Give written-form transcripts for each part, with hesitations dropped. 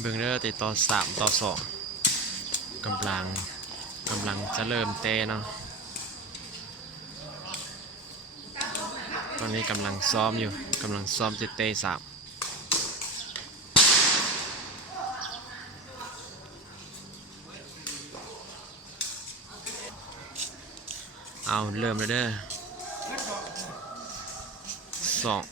เบิ่งเด้อติดต่อ3-2กำลังจะเริ่มเตะเนาะตอนนี้กำลังซ้อมอยู่จะเตะ3เอาเริ่มเลยเด้อ2-3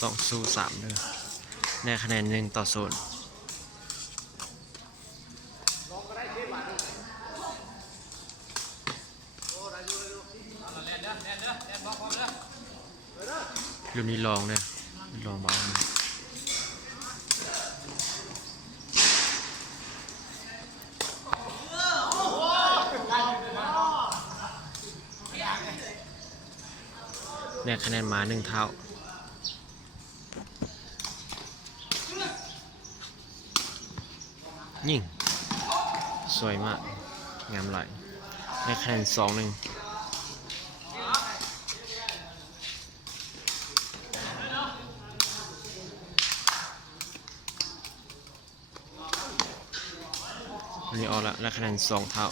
2-32-3เด้อได้คะแนน1-0ลูกนี้ลองเนี่ยลองเบาได้คะแนนมา1 เท่ายิงสวยมากงามไหลได้คะแนน2-1นี่ออกแล้วได้คะแนน2 เท่า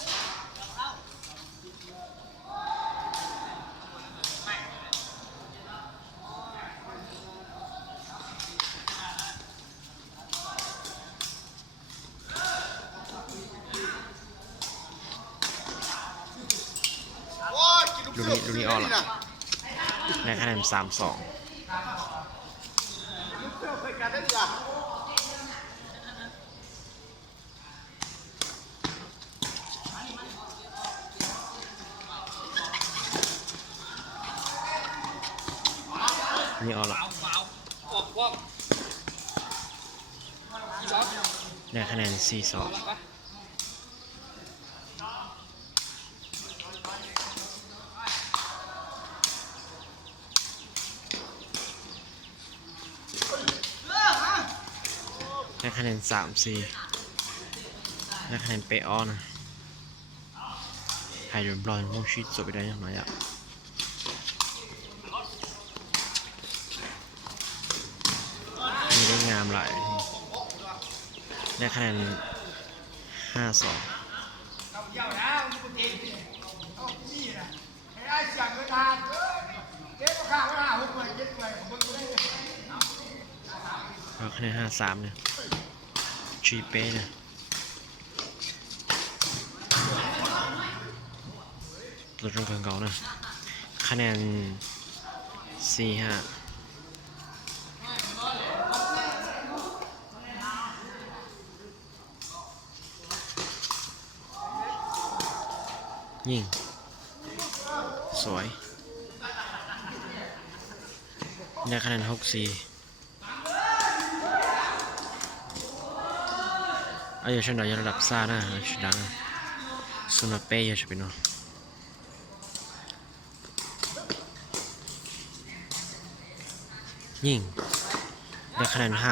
ลูกนี้ออกแล้วได้คะแนน3-2นี่ออกแล้วได้คะแนน4-2ได้คะแนน3-4ได้คะแนนเปออนะไฮโดรบอลวงชีตจบไปได้ยังไงอ่ะมีได้งามหลายได้คะแนน5-2แล้วคะแนน5-3เนี่ยชีเป้เนี่ยตัวตรงเก่าๆนะคะแนน4-5ยิงสวยได้คะแนน6-4ayoฉันได้ระดับซ่านะฉันดังสุนัขเป้ยใช่ไหมเนาะยิงได้คะแนน5-6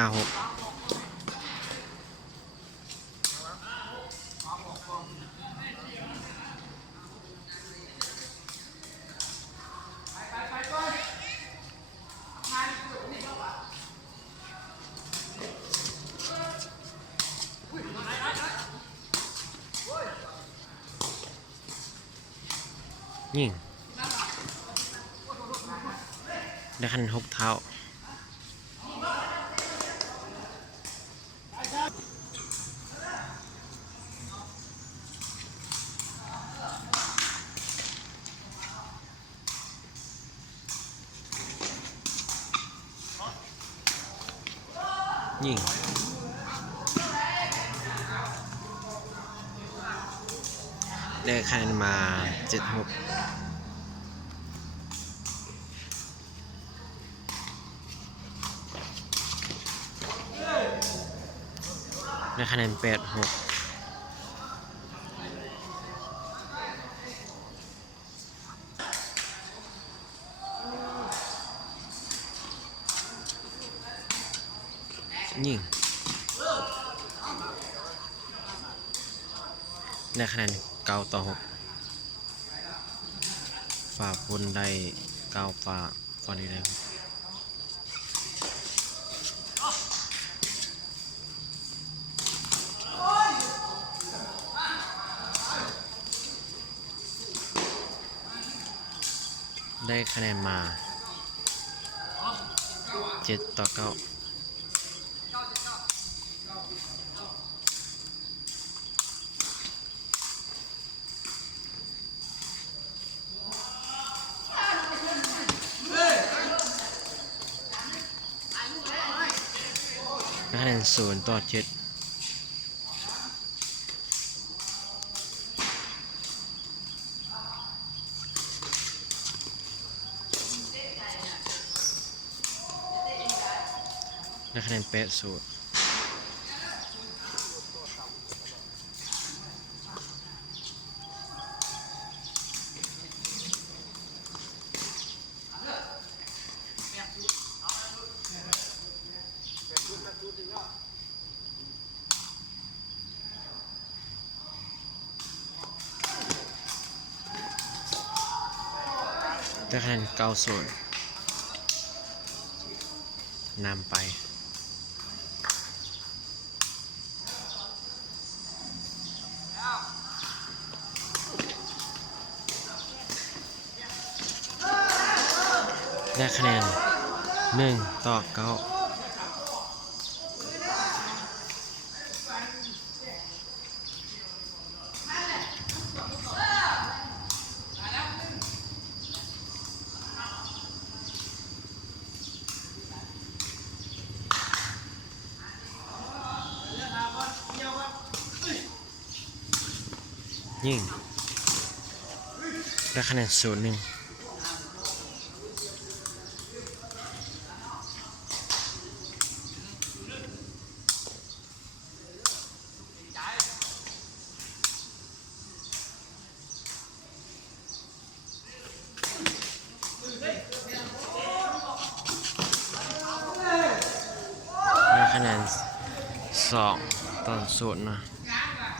ยิงได้คะแนน6 เท่ายิงได้คะแนนมา7-6ได้คะแนน8-6ยิงได้คะแนน9-6ฝ่าบนได้9 ฝ่า ฝั่งนี้เลยได้คะแนนมา7-9คะแนน0-7ได้คะแนน8-0ได้คะแนน9-0นำไปได้คะแนน1-9ยิงได้คะแนน0-1ได้คะแนน2-0นะ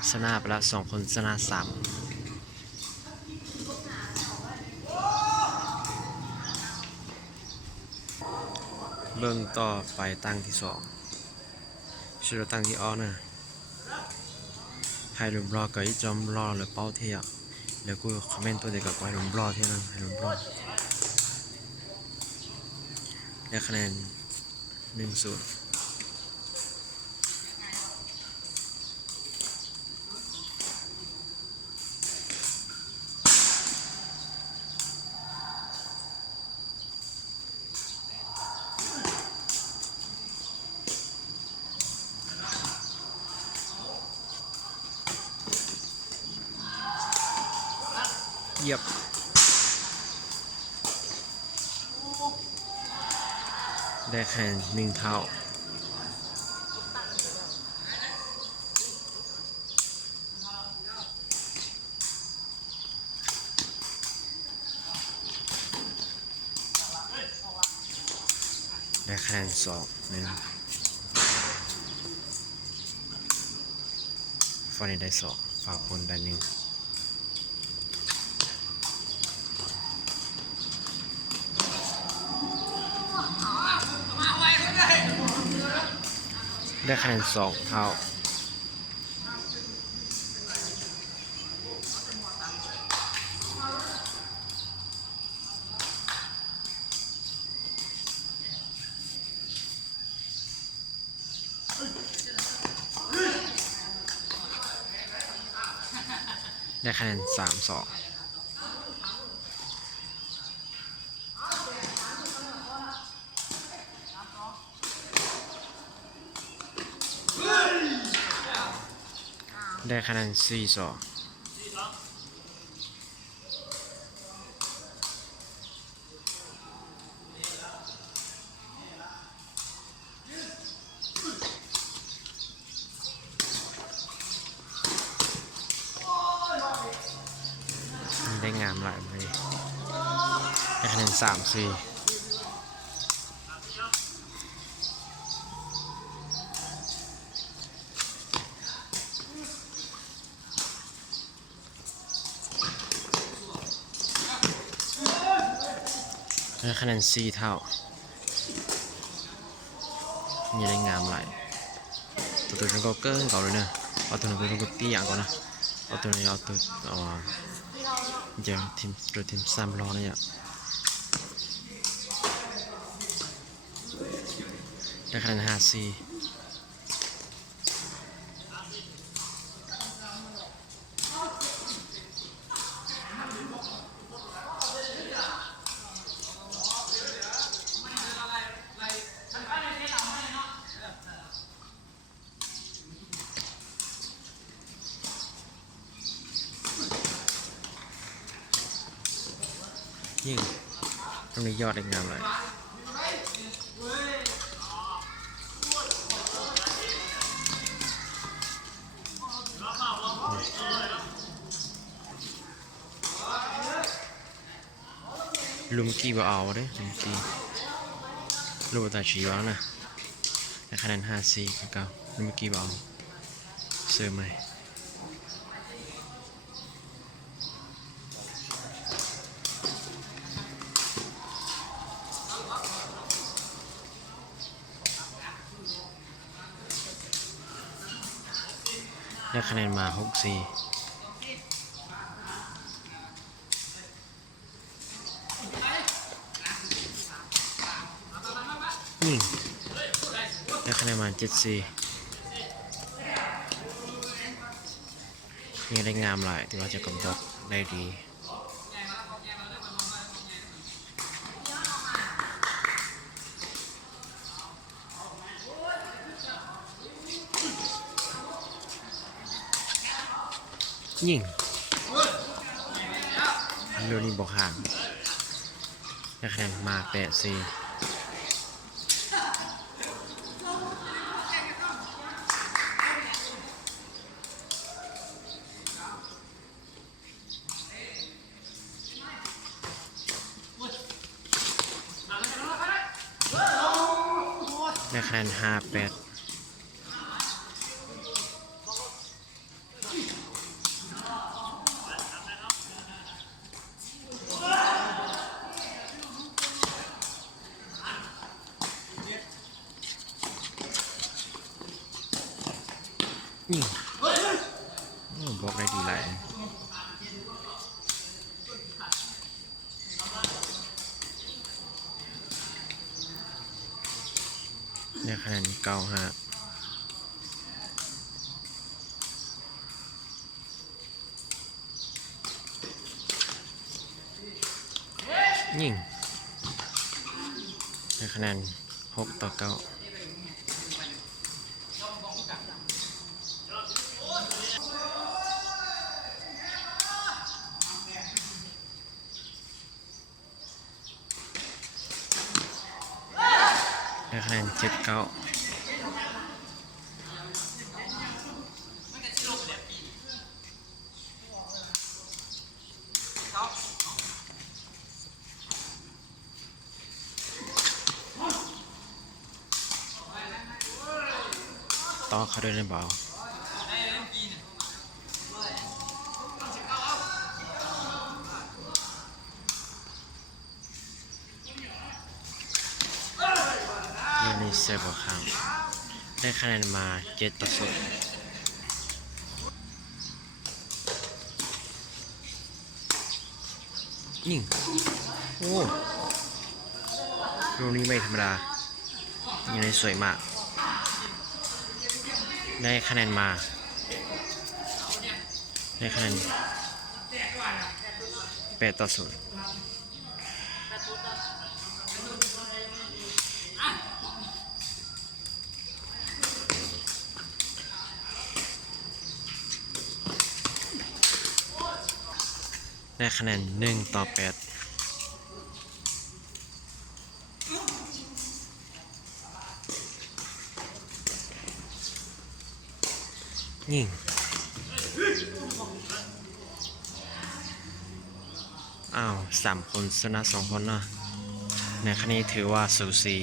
ชนะไปแล้ว2คนชนะ3เบิ่งต่อไปตั้งที่2ชื่อตั้งที่อ้อนะhai lùm lo cái trong lo là bao thế ạ nếu cô comment tôi thì gặp hai lùm lo thế nào hai lùm loได้คะแนน1-0เหยียบได้คะแนน1 เท่าได้คะแนน2-1ฝั่งนี้ได้2ฝั่งคนได้1ได้คะแนน2 เท่าได้คะแนน3-2ได้คะแนน4-2ได้งามหลายเลยได้คะแนน3-4ไ ได้คะแนน4เท่านี่ได้งามหลายตัวนี้ก็เกิ้งเก่าเลยเนอะเอาตัวนี้เป็นกุฏิอย่างก่อนนะเอาตัวนี้เอาตัวเดี๋ยวทีม3 ล้อเนี่ยได้คะแนน5-4ยิ่งตรงนี้ยอดได้งามเลยลุมกี้บ่เอาเด้ลุมกี้ลูกตาชีวะนะได้คะแนน5-4กับเก่าลุมกี้บ่เอาเสริมใหม่ได้คะแนนมา6-4ได้คะแนนมา7-4นี่ได้งามหลายที่ว่าจะกำจัดได้ดียิงเรื่องนี้บอกห่างได้คะแนนมา8-4ได้คะแนน5-8นี่บอกได้ดีหลายได้คะแนน9-5ยิงได้คะแนน6-9ได้คะแนน7-9ต่อเขาด้วยในเบายูนิเซฟครั้งได้คะแนนมา7-0ยิงโอ้ลูกนี้ไม่ธรรมดาอยู่ในสวยมากได้คะแนนมาได้คะแนน8-0ได้คะแนน1-8ยิงอ้าว3 คนชนะ2 คนเนาะในครั้งนี้ถือว่าสูสี